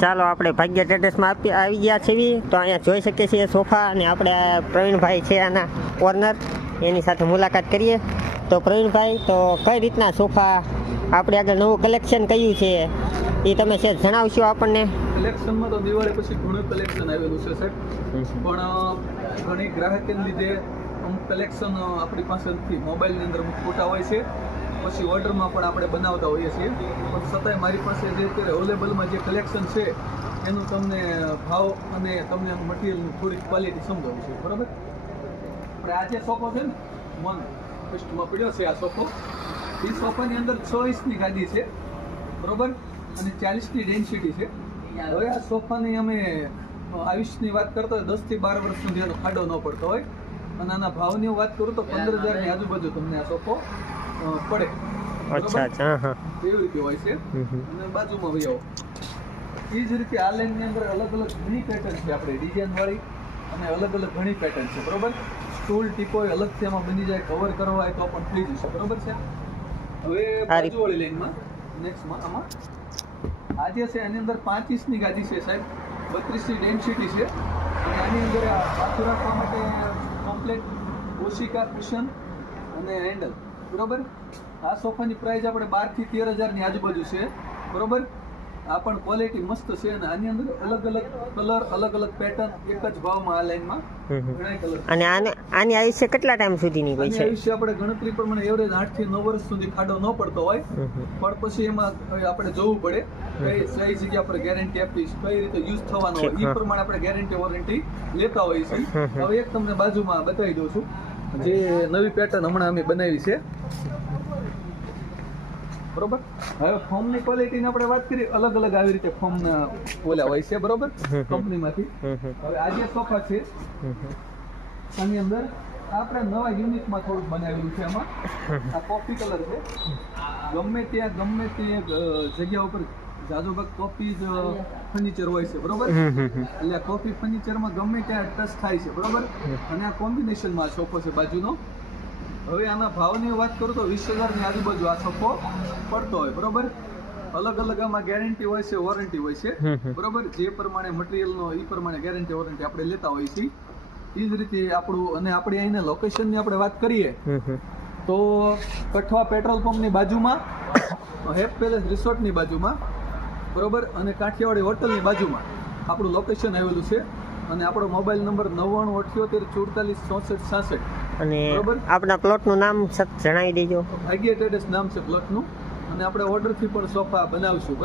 ચાલો આપણે ભાગ્ય ટ્રેડર્સમાં આવી ગયા છીએ તો અહીંયા જોઈ શકીએ છીએ સોફા અને આપણે પ્રવીણભાઈ છે આના ઓનર એની સાથે મુલાકાત કરીએ તો પ્રવીણભાઈ તો કઈ રીતના સોફા આપણે આગળ નવું કલેક્શન કયું છે એ તમે છે જણાવશો આપણને? કલેક્શનમાં તો દિવાળી પછી ઘણું કલેક્શન આવેલું છે સાહેબ, પણ ઘણી ગ્રાહકને લીધે અમુક કલેક્શન આપણી પાસેથી મોબાઈલની અંદર અમુક ફોટા હોય છે, પછી ઓર્ડરમાં પણ આપણે બનાવતા હોઈએ છીએ, પણ છતાંય મારી પાસે જે અત્યારે અવેલેબલમાં જે કલેક્શન છે એનું તમને ભાવ અને તમને મટીરિયલની થોડીક ક્વોલિટી સમજાવું છું. બરાબર, આપણે આ જે સોફો છે ને મન ફર્સ્ટમાં પડ્યો છે, આ સોફો એ સોફાની અંદર 6 ઇંચની ગાદી છે, બરાબર, અને 40ની ડેન્સિટી છે. હવે આ સોફાની અમે આયુષની વાત કરતા હોય 10 થી 12 વર્ષ સુધી એનો ખાડો ન પડતો હોય, અને આના ભાવની વાત કરું તો 15,000ની આજુબાજુ તમને આ સોફો પડે. અચ્છા, હા, એવી રીતે હોય છે. અને બાજુમાં ભાઈ આવો એ જ રીતે આ લાઈનની અંદર અલગ અલગ ઘણી પેટર્ન છે, આપણે ડિઝાઇન વાળી અને અલગ અલગ ઘણી પેટર્ન છે. બરોબર, સ્ટૂલ ટીપોય અલગથી એમાં બની જાય, કવર કરવા હોય તો પણ થઈ જશે. બરોબર છે. હવે બાજુવાળી લાઈનમાં નેક્સ્ટમાં આમાં આ જે છે એની અંદર 5 ઇંચની ગાદી છે સાહેબ, 32ની ડેન્સિટી છે, અને આની અંદર માથું રાખવા માટે કમ્પ્લેટ ઓશિકા કુશન અને હેન્ડલ. બરોબર, આ સોફાની પ્રાઇસ આપણે 12 થી 13,000ની આજુબાજુ છે. બરોબર, આ પણ ક્વોલિટી મસ્ત છે, અને આની અંદર અલગ અલગ કલર, અલગ અલગ પેટર્ન એક જ ભાવમાં આ લાઈનમાં ઘણા કલર. અને આની આયુષ્ય કેટલા ટાઈમ સુધીની હોય છે? આયુષ્ય આપણે ગણતરી પ્રમાણે એવરેજ 8 થી 9 વર્ષ સુધી ખાડો ન પડતો હોય, પણ પછી એમાં આપણે જોવું પડે કઈ જગ્યા પર ગેરંટી આપીશ, કઈ રીતે યુઝ થવાનો હોય એ પ્રમાણે આપણે ગેરંટી વોરંટી લેતા હોઈએ છીએ. હવે એક તમને બાજુમાં બતાવી દઉં છું જે નવી પેટર્ન હમણાં અમે બનાવી છે. બરોબર, હવે ફોર્મની ક્વોલિટીની આપણે વાત કરીએ, અલગ અલગ આવી રીતે ફોર્મના ઓલા હોય છે. બરોબર, કંપનીમાંથી. હવે આ જે સોફા છે આની અંદર આપણે નવા યુનિટમાં થોડુંક બનાવેલું છે. એમાં આ કોફી કલર છે, ગમે તે જગ્યા ઉપર જાજો ભાગ કોફી જ ફર્નિચર હોય છે. બરોબર, એટલે આ કોફી ફર્નિચરમાં ગમે ત્યાં ટચ થાય છે. બરોબર, અને આ કોમ્બિનેશનમાં સોફો છે બાજુનો. હવે આના ભાવની વાત કરું તો 20,000ની આજુબાજુ આ સોફો પડતો હોય. બરોબર, અલગ અલગ આમાં ગેરંટી હોય છે, વોરંટી હોય છે. બરોબર, જે પ્રમાણે મટીરિયલનો એ પ્રમાણે ગેરંટી વોરંટી આપણે લેતા હોઈએ છીએ. એ જ રીતે આપણું, અને આપણી અહીંના લોકેશનની આપણે વાત કરીએ તો કઠવા પેટ્રોલ પંપની બાજુમાં, હેપ પેલેસ રિસોર્ટની બાજુમાં, બરોબર, અને કાઠિયાવાડી હોટલની બાજુમાં આપણું લોકેશન આવેલું છે. અને આપણો મોબાઈલ નંબર 9978446466. અને આપણા પ્લોટનું નામ જણાવી દેજો. ભાગ્ય ટ્રેડર્સ નામ છે પ્લોટનું, અને આપણે ઓર્ડરથી પણ સોફા બનાવશું.